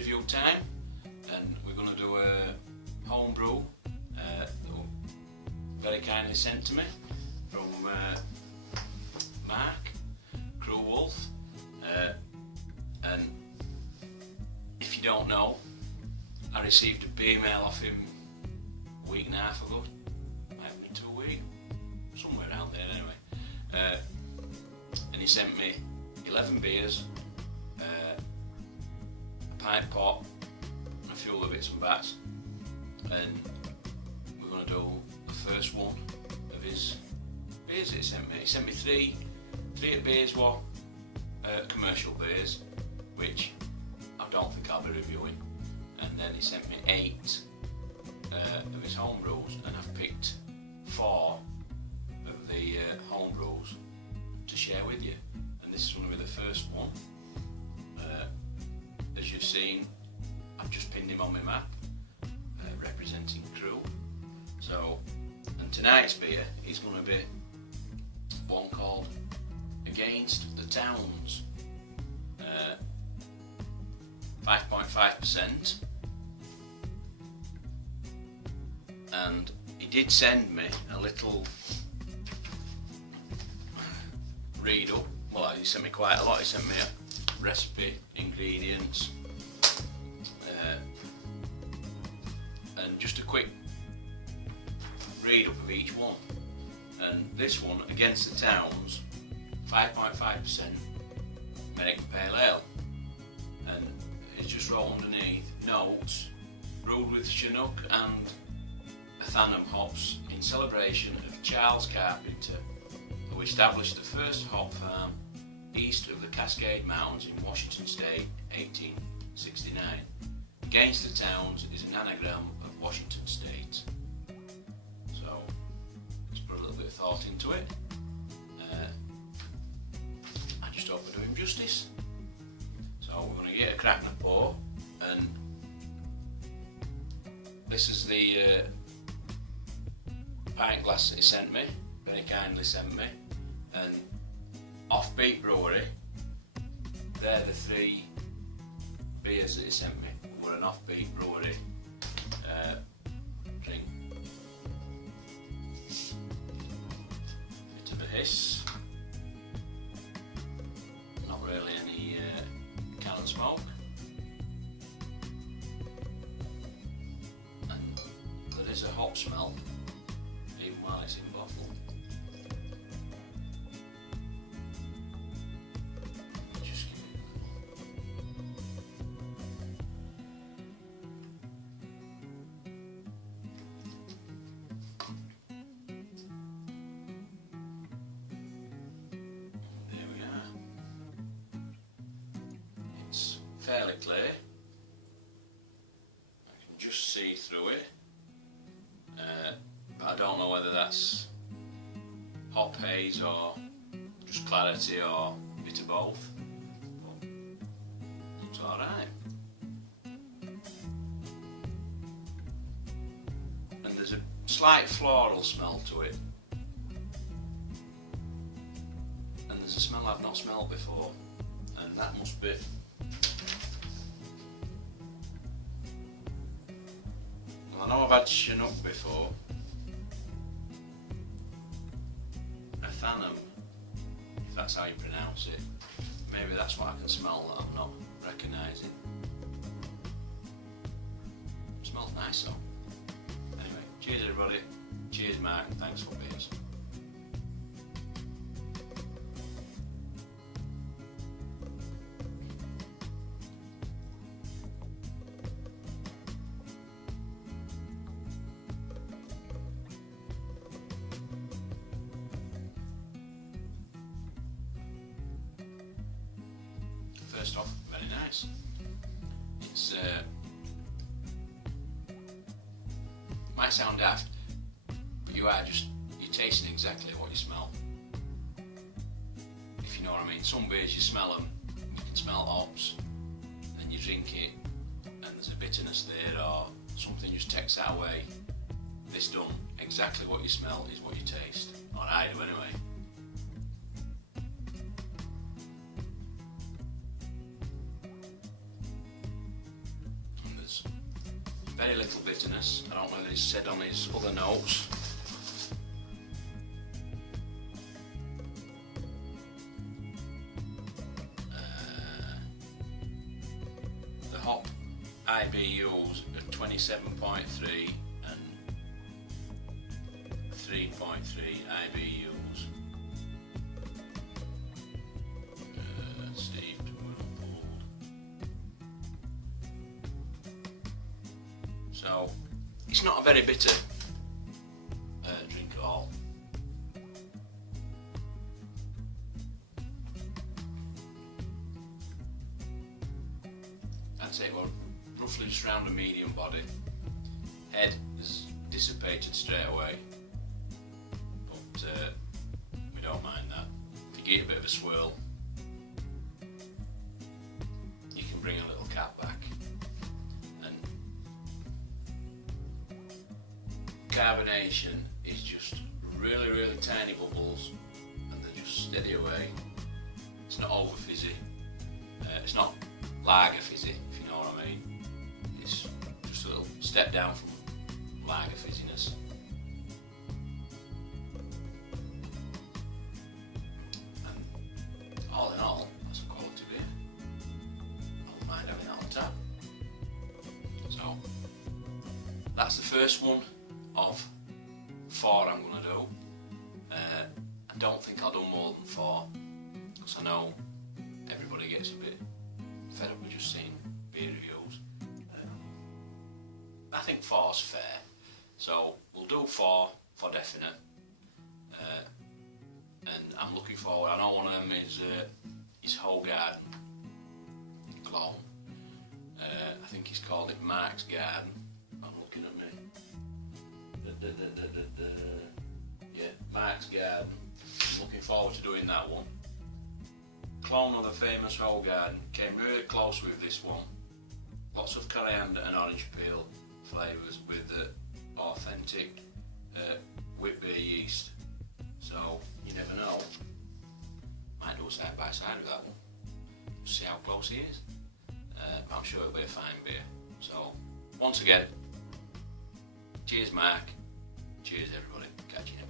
review time, and we're going to do a homebrew very kindly sent to me from Mark Crew Wolf, and if you don't know, I received a beer mail off him a week and a half ago, might have been 2 weeks, somewhere around there anyway, and he sent me 11 beers, a pint pot, and a few other bits and bats, and we're going to do the first one of his beers that he sent me. He sent me three beers were commercial beers, which I don't think I'll be reviewing, and then he sent me 8 of his home brews, and I've picked 4 of the home brews to share with you, and this is going to be the first one. As you've seen, I've just pinned him on my map, representing Crew. So, and tonight's beer is going to be one called Against the Towns, 5.5%, and he did send me a little read up. Well, he sent me quite a lot. He sent me a recipe, ingredients, and just a quick read up of each one. And this one, Against the Towns, 5.5% American Pale Ale, and it's just wrote underneath, notes, brewed with Chinook and Athanum hops in celebration of Charles Carpenter, who established the first hop farm east of the Cascade Mountains in Washington State, 1869. Against the Towns is an anagram of Washington State. So let's put a little bit of thought into it. I just hope I do him justice. So we're going to get a crack and a pour, and this is the pint glass that he sent me, very kindly sent me, and Offbeat Brewery, they're the 3 beers that he sent me, were an Offbeat Brewery drink. Bit of a hiss, not really any can of smoke, and there is a hop smell even while it's in bottle. Fairly clear, I can just see through it, but I don't know whether that's hop haze or just clarity or a bit of both, but it's alright. And there's a slight floral smell to it, and there's a smell I've not smelled before, and that must be I know I've had Chinook before, Athanum, if that's how you pronounce it. Maybe that's what I can smell that I'm not recognising. It smells nice though. Anyway, cheers everybody, cheers Mark, and thanks for beers. First off, very nice. It's might sound daft, but you're tasting exactly what you smell. If you know what I mean. Some beers you smell them, you can smell hops, then you drink it, and there's a bitterness there, or something just takes that away. This done exactly what you smell is what you taste, or I do anyway. flavours. Very little bitterness. I don't know whether it's said on his other notes. The hop IBUs are 27.3 and 3.3 IBUs. Steve, so it's not a very bitter drink at all. I'd say we're roughly just around a medium body. Head is dissipated straight away, but we don't mind that. If you get a bit of a swirl, you can bring a little cap back. And carbonation is just really, really tiny bubbles, and they're just steady away. It's not over fizzy. It's not lager fizzy, if you know what I mean. It's just a little step down from lager fizziness. And all in all, that's a quality beer. I wouldn't mind having that on tap. So that's the first one of 4 I'm going to do. I don't think I'll do more than 4, because I know everybody gets a bit fed up with just seeing beer reviews. I think 4's fair, so we'll do 4 for definite. And I'm looking forward. I know one of them is Hogarden clone. I think he's called it Mark's Garden. I'm looking at me. Yeah, Mark's Garden. I'm looking forward to doing that one. Clone of the famous Hogarden. Came really close with this one. Lots of coriander and orange peel flavours with the authentic wheat beer yeast. So you never know. Might do a side by side with that one. See how close he is. I'm sure it'll be a fine beer. So once again, cheers Mark. Cheers everybody. Catch you next time.